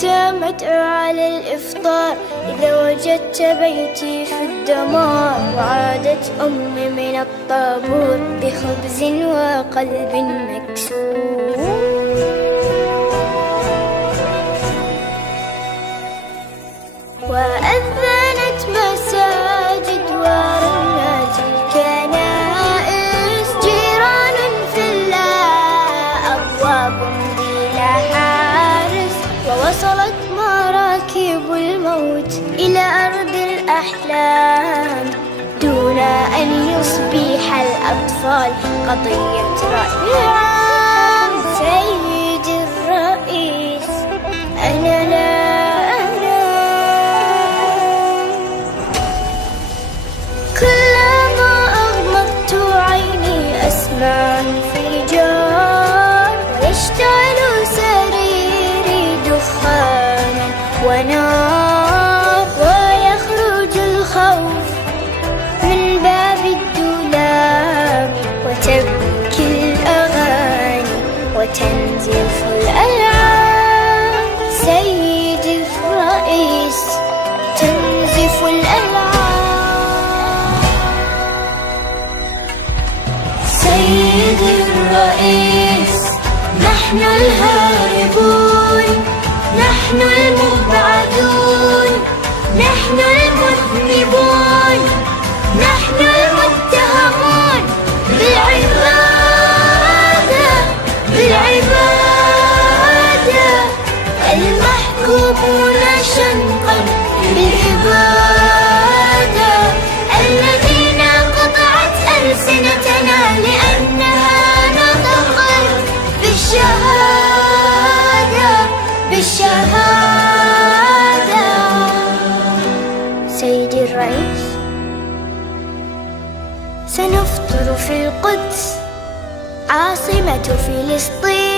أنت مدعو على الإفطار إذا وجدت بيتي في الدمار. وعادت أمي من الطابور بخبز وقلب مكسور. وأذنت مساجد ورنت الكنائس. جيران في الله أبواب بلا حارس. ووصلت مراكب الموت إلى أرض الأحلام دون أن يصبح الأطفال قضية رأي عام. سيدي الرئيس أنا لا أنام. كلما أغمضت عيني أسمع انفجار. ويشتعل سريري دخانا ونار. ويخرج الخوف من باب الدولاب. وتبكي الأغاني وتنزف الألعاب. سيدي الرئيس تنزف الألعاب. سيدي الرئيس نحن الهاربون. نحن المبعدون. نحن المذنبون. نحن المتهمون بالعبادة. بالعبادة المحكومون شنقا بالإبادة. الذين قطعت ألسنتنا لأنها نطقت بالشهادة. بالشهادة. سيدي الرئيس سنفطر في القدس عاصمة فلسطين.